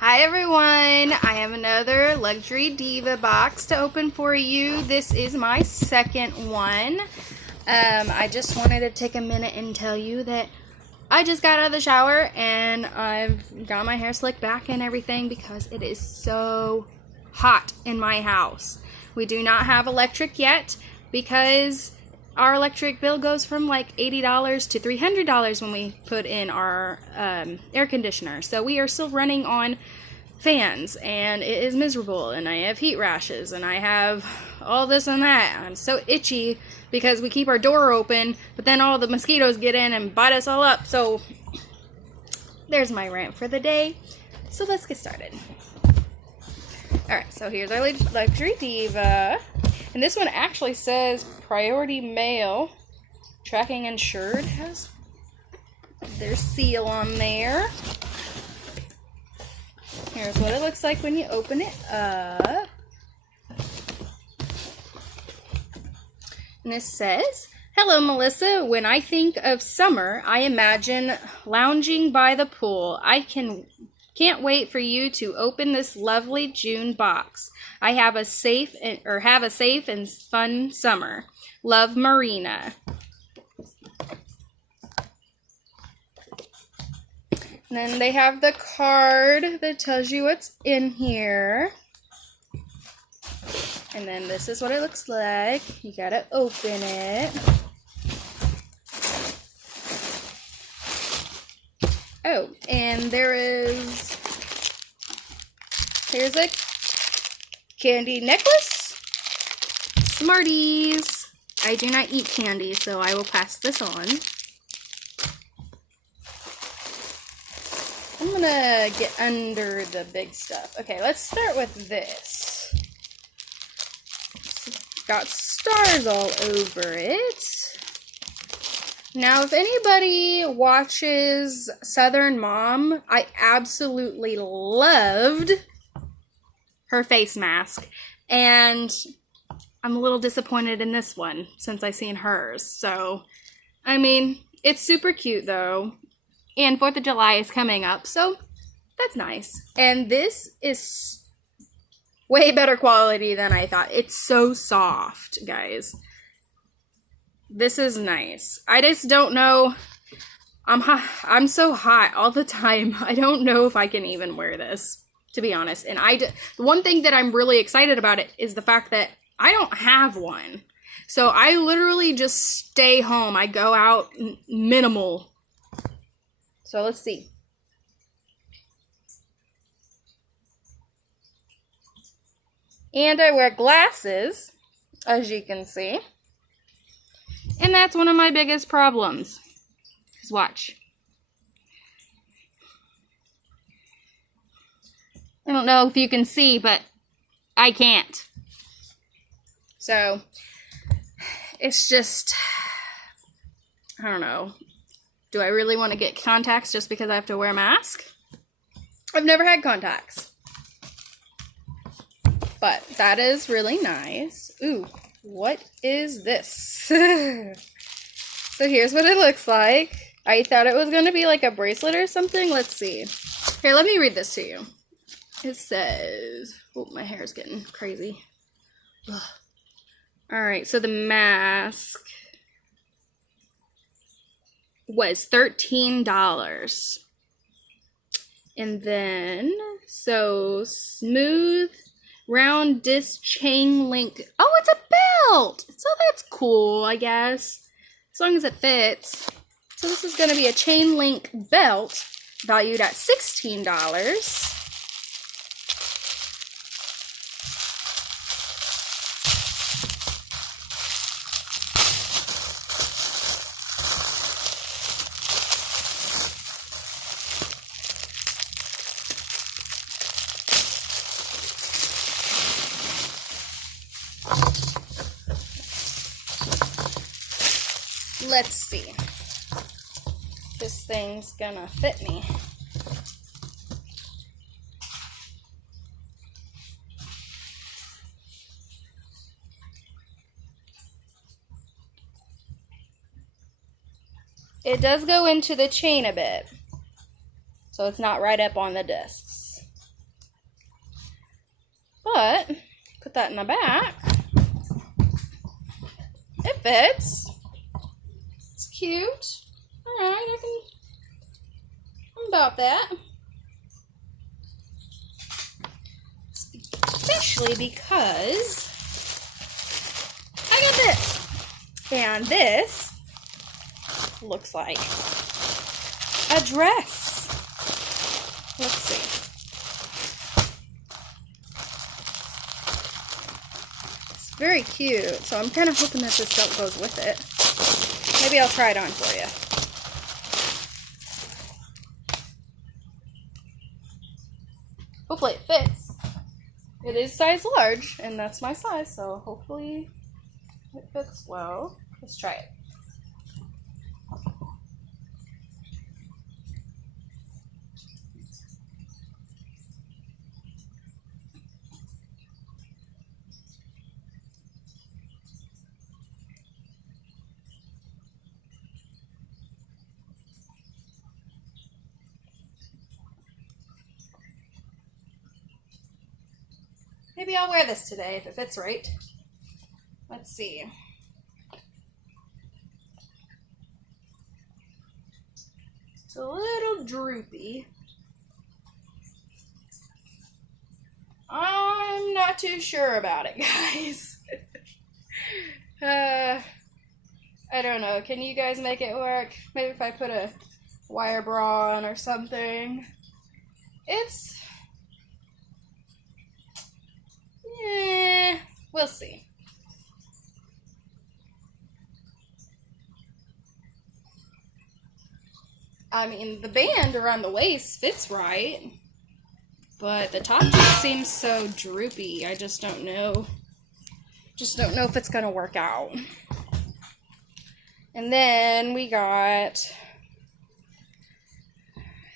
Hi everyone, I have another luxury Diva box to open for you. This is my second one. I just wanted to take a minute and tell you that I just got out of the shower and I've got my hair slicked back and everything because it is so hot in my house. We do not have electric yet because our electric bill goes from like $80 to $300 when we put in our air conditioner. So we are still running on fans and it is miserable, and I have heat rashes and I have all this and that. I'm so itchy because we keep our door open, but then all the mosquitoes get in and bite us all up. So there's my rant for the day. So let's get started. Alright, so here's our luxury Diva. And this one actually says priority mail. Tracking insured has their seal on there. Here's what it looks like when you open it up. And this says, "Hello, Melissa. When I think of summer, I imagine lounging by the pool. Can't wait for you to open this lovely June box. I have a safe and fun summer. Love, Marina." And then they have the card that tells you what's in here. And then this is what it looks like. You gotta open it. Oh, and here's a candy necklace. Smarties. I do not eat candy, so I will pass this on. I'm gonna get under the big stuff. Okay, let's start with this. It's got stars all over it. Now, if anybody watches Southern Mom, I absolutely loved her face mask. And I'm a little disappointed in this one since I seen hers. So, I mean, it's super cute though. And 4th of July is coming up, so that's nice. And this is way better quality than I thought. It's so soft, guys. This is nice. I just don't know. I'm so hot all the time. I don't know if I can even wear this, to be honest. And the one thing that I'm really excited about it is the fact that I don't have one. So I literally just stay home. I go out minimal. So let's see. And I wear glasses, as you can see. And that's one of my biggest problems. Just watch. I don't know if you can see, but I can't. So, it's just, I don't know. Do I really want to get contacts just because I have to wear a mask? I've never had contacts. But that is really nice. Ooh, what is this? So here's what it looks like. I thought it was going to be like a bracelet or something. Let's see. Here, let me read this to you. It says, oh, my hair's getting crazy. Ugh. All right, so the mask was $13. And then, so smooth round disc chain link. Oh, it's a belt! So that's cool, I guess. As long as it fits. So this is going to be a chain link belt valued at $16. Let's see. This thing's gonna fit me. It does go into the chain a bit, so it's not right up on the discs. But put that in the back. It fits. It's cute. Alright, I'm about that. Especially because I got this. And this looks like a dress. Let's see. It's very cute, so I'm kind of hoping that this belt goes with it. Maybe I'll try it on for you. Hopefully it fits. It is size large, and that's my size, so hopefully it fits well. Let's try it. Maybe I'll wear this today if it fits right. Let's see. It's a little droopy. I'm not too sure about it, guys. I don't know. Can you guys make it work? Maybe if I put a wire bra on or something. We'll see. I mean, the band around the waist fits right, but the top just seems so droopy. I just don't know. Just don't know if it's gonna work out. And then we got,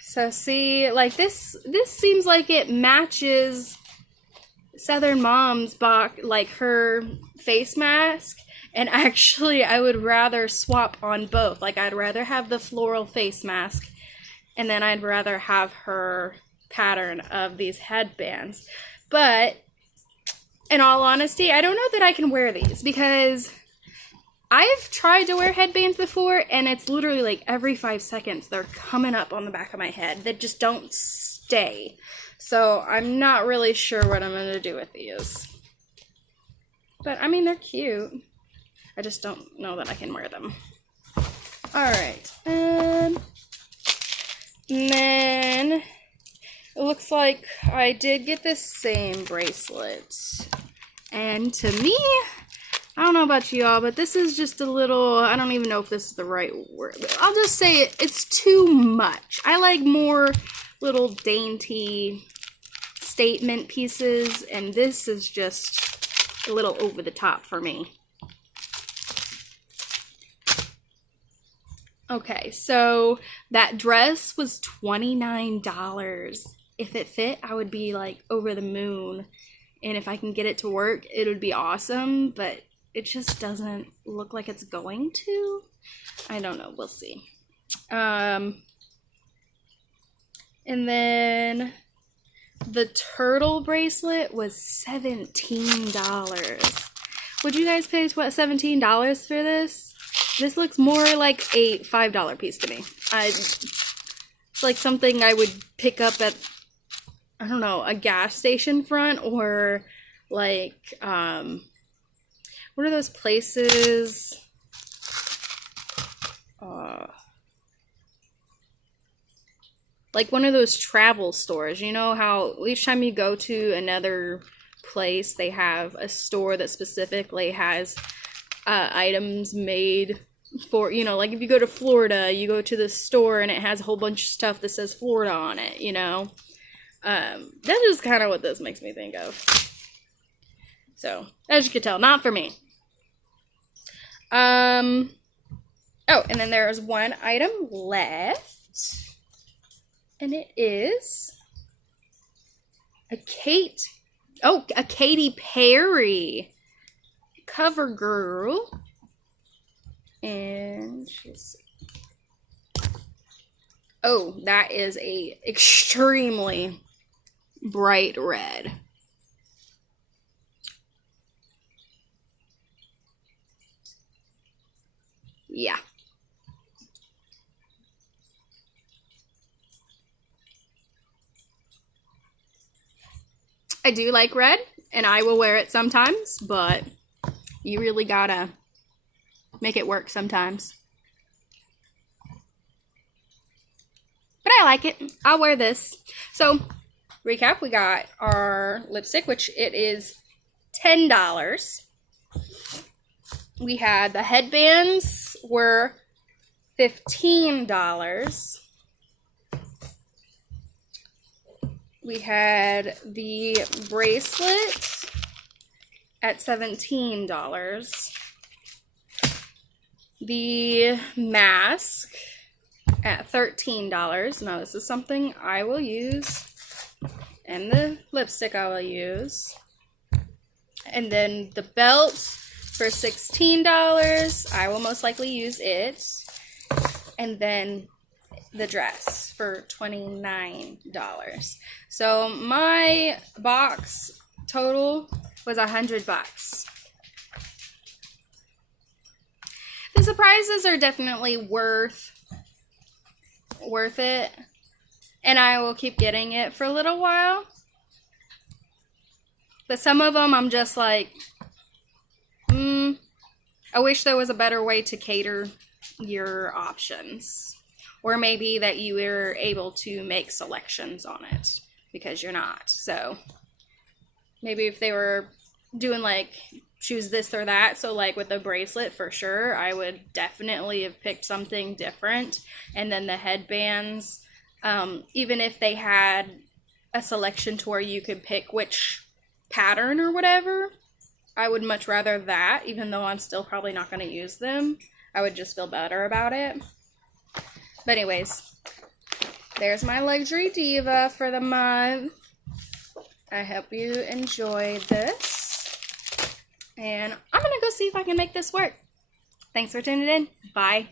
so see, like this seems like it matches Southern Mom's box, like her face mask. And actually, I would rather swap on both. Like, I'd rather have the floral face mask, and then I'd rather have her pattern of these headbands. But, in all honesty, I don't know that I can wear these, because I've tried to wear headbands before, and it's literally like every 5 seconds they're coming up on the back of my head. They just don't stay. So, I'm not really sure what I'm going to do with these. But, I mean, they're cute. I just don't know that I can wear them. Alright. And then it looks like I did get this same bracelet. And to me, I don't know about you all, but this is just a little, I don't even know if this is the right word. But I'll just say it's too much. I like more little dainty statement pieces, and this is just a little over the top for me. Okay, so that dress was $29. If it fit, I would be like over the moon. And if I can get it to work, it would be awesome, but it just doesn't look like it's going to. I don't know, we'll see. And then the turtle bracelet was $17. Would you guys pay $17 for this? This looks more like a $5 piece to me. It's like something I would pick up at, I don't know, a gas station front, or like, what are those places? Like one of those travel stores. You know how each time you go to another place, they have a store that specifically has items made for, you know, like if you go to Florida, you go to the store and it has a whole bunch of stuff that says Florida on it, you know. That's just kind of what this makes me think of. So, as you can tell, not for me. Oh, and then there's one item left, and it is a Katy Perry cover girl, and she's, oh, that is a extremely bright red. Yeah. I do like red, and I will wear it sometimes, but you really gotta make it work sometimes. But I like it. I'll wear this. So, recap, we got our lipstick, which it is $10. We had the headbands were $15. We had the bracelet at $17. The mask at $13. Now this is something I will use. And the lipstick I will use. And then the belt for $16. I will most likely use it. And then the dress for $29. So my box total was $100. The surprises are definitely worth it, and I will keep getting it for a little while. But some of them I'm just like, I wish there was a better way to cater your options. Or maybe that you were able to make selections on it, because you're not. So maybe if they were doing like choose this or that, so like with the bracelet for sure, I would definitely have picked something different. And then the headbands, even if they had a selection to where you could pick which pattern or whatever, I would much rather that, even though I'm still probably not going to use them. I would just feel better about it. But anyways, there's my Luxury Diva for the month. I hope you enjoyed this. And I'm going to go see if I can make this work. Thanks for tuning in. Bye.